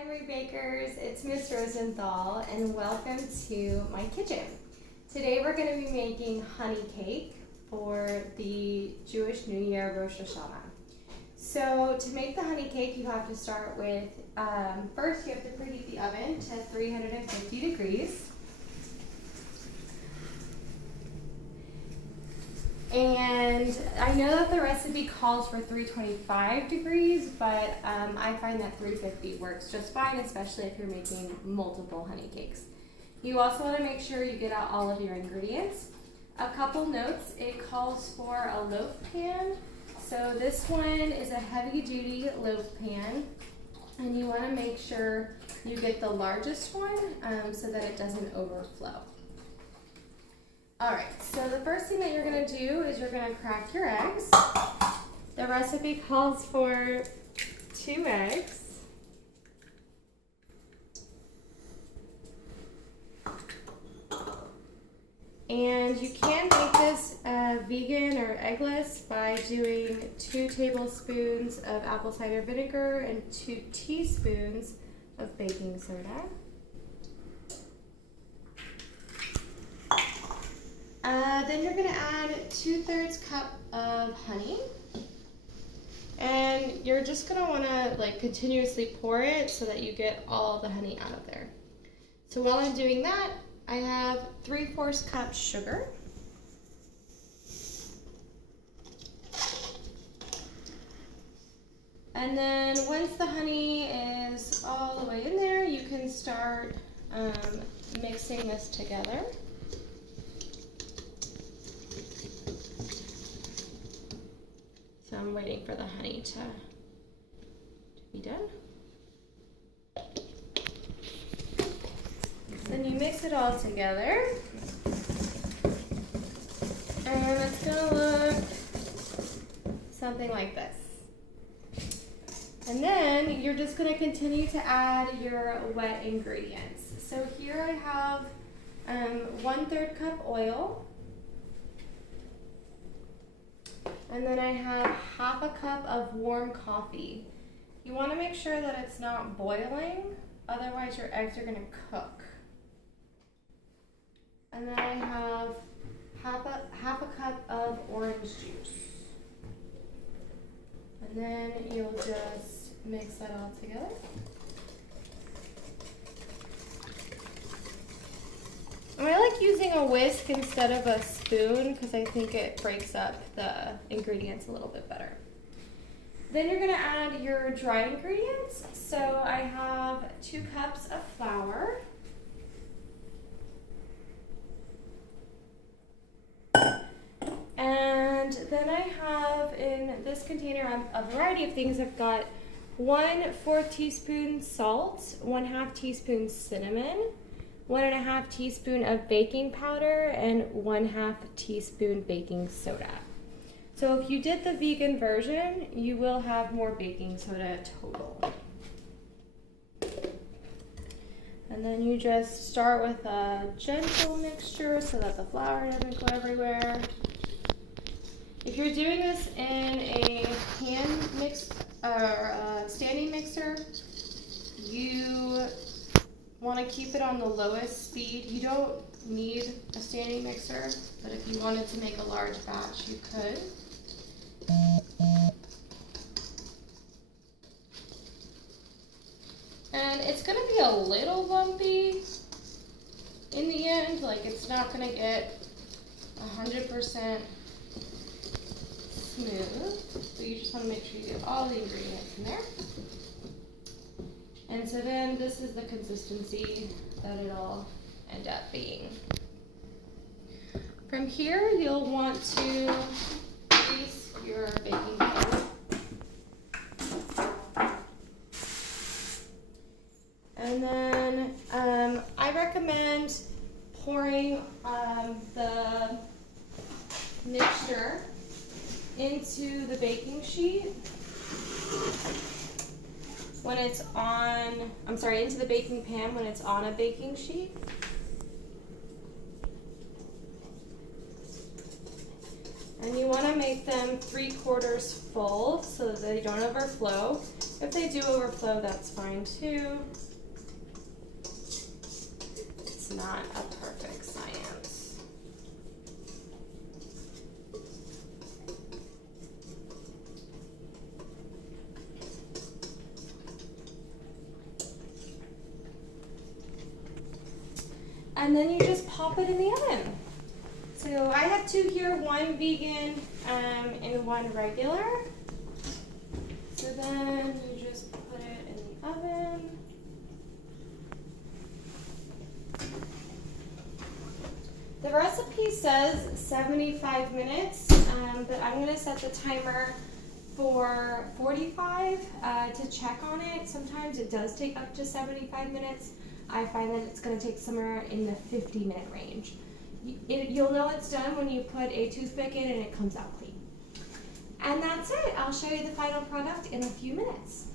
Memory Bakers, it's Miss Rosenthal and welcome to my kitchen. Today we're going to be making honey cake for the Jewish New Year Rosh Hashanah. So to make the honey cake you have to start with, first you have to preheat the oven to 350 degrees. And I know that the recipe calls for 325 degrees, but I find that 350 works just fine, especially if you're making multiple honey cakes. You also want to make sure you get out all of your ingredients. A couple notes, it calls for a loaf pan. So this one is a heavy duty loaf pan, and you want to make sure you get the largest one so that it doesn't overflow. Alright, so the first thing that you're going to do is you're going to crack your eggs. The recipe calls for 2 eggs. And you can make this vegan or eggless by doing 2 tablespoons of apple cider vinegar and 2 teaspoons of baking soda. Then you're going to add 2/3 cup of honey, and you're just going to want to continuously pour it so that you get all the honey out of there. So while I'm doing that, I have 3/4 cup sugar, and then once the honey is all the way in there, you can start mixing this together. So I'm waiting for the honey to be done. Then you mix it all together, and it's gonna look something like this. And then you're just gonna continue to add your wet ingredients. So here I have 1/3 cup oil. And then I have 1/2 cup of warm coffee. You want to make sure that it's not boiling, otherwise your eggs are going to cook. And then I have half a cup of orange juice. And then you'll just mix that all together. I like using a whisk instead of a spoon because I think it breaks up the ingredients a little bit better. Then you're going to add your dry ingredients. So I have 2 cups of flour. And then I have in this container a variety of things. I've got 1/4 teaspoon salt, 1/2 teaspoon cinnamon, 1/2 teaspoon of baking powder, and 1/2 teaspoon baking soda. So if you did the vegan version, you will have more baking soda total. And then you just start with a gentle mixture so that the flour doesn't go everywhere. If you're doing this in a hand mix or a standing mixer, you want to keep it on the lowest speed. You don't need a standing mixer, but if you wanted to make a large batch, you could. And it's going to be a little lumpy in the end, it's not going to get 100% smooth, but you just want to make sure you get all the ingredients in there. And so then this is the consistency that it'll end up being. From here, you'll want to grease your baking powder. And then I recommend pouring the mixture into the baking sheet when it's on, into the baking pan when it's on a baking sheet. And you want to make them 3/4 full so that they don't overflow. If they do overflow, that's fine too. It's not a perfect science. And then you just pop it in the oven. So I have two here, one vegan and one regular. So then you just put it in the oven. The recipe says 75 minutes, but I'm going to set the timer for 45 to check on it. Sometimes it does take up to 75 minutes. I find that it's going to take somewhere in the 50-minute range. You'll know it's done when you put a toothpick in and it comes out clean. And that's it. I'll show you the final product in a few minutes.